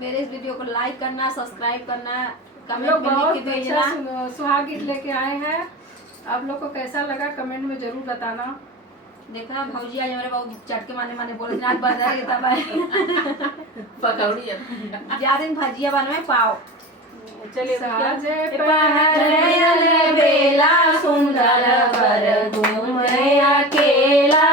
मेरे इस वीडियो को लाइक करना, सब्सक्राइब करना, हम लोग कमेंट में लिख के बहुत भेजना। अच्छा सुहाग गीत लेके आए हैं। आप लोग को कैसा लगा कमेंट में जरूर बताना। देखा भौजी आज हमारे बाबू चटके माने बोले आज बाजार के तब आए पकौड़ी जा दिन भजिया बनवे पाओ। चलिए साजे पहरयल बेला सुंदर बर घूमे अकेला